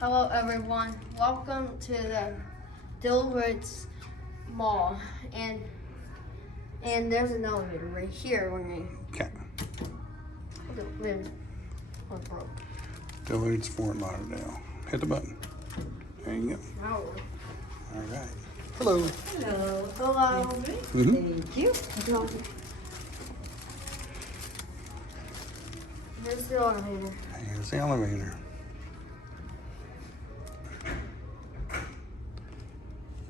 Hello everyone, welcome to the Dillards Mall, and there's an elevator right here. Okay. What broke? Dillards, Fort Lauderdale. Hit the button. There you go. Oh. All right. Hello. Hello. Hello. Mm-hmm. Thank you. There's the elevator. Here's the elevator.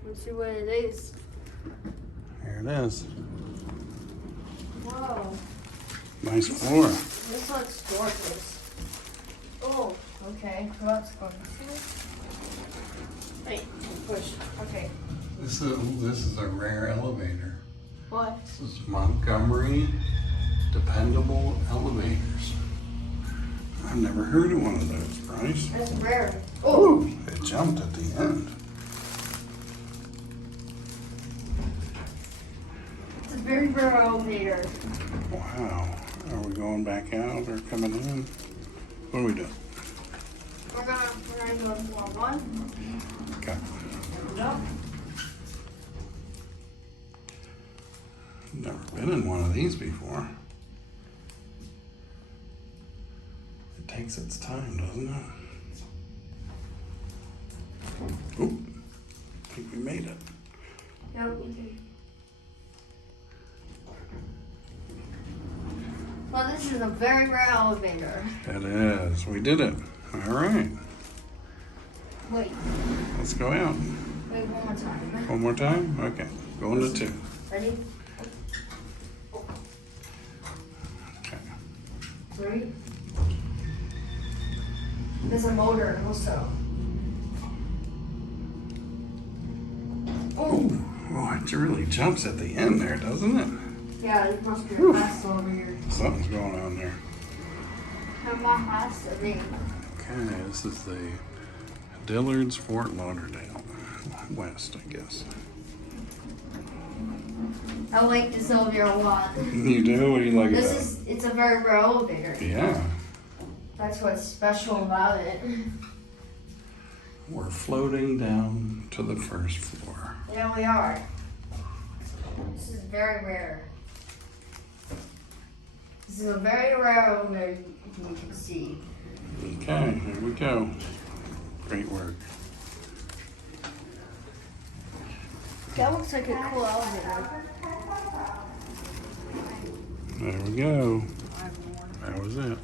Let's see what it is. Here it is. Whoa. Nice floor. This looks gorgeous. Oh, okay. Well, that's fun. Wait, push. Okay. This is a rare elevator. What? This is Montgomery dependable elevators. I've never heard of one of those, Bryce. That's rare. Oh, it jumped at the end. It's a very rare elevator. Wow. Are we going back out or coming in? What are we doing? We're gonna go to floor 1. Okay. There we go. Never been in one of these before. It takes its time, doesn't it? Oop. I think we made it. Yeah, we did. Well, this is a very rare elevator. It is. We did it. All right. Wait, Let's go out. wait one more time. One more time? Okay. Going to 2. Ready? Okay. 3. There's a motor also. Oh, it really jumps at the end there, doesn't it? Yeah, it must be a house over here. Something's going on there. Come on, house to me. Okay, this is the Dillards, Fort Lauderdale West, I guess. I like this elevator a lot. You do? What do you like about It's a very rare elevator. it? Yeah. That's what's special about it. We're floating down to the first floor. Yeah, we are. This is very rare. This is a very rare elevator, if you can see. Okay, here we go. Great work. That looks like a cool elevator. There we go. That was it.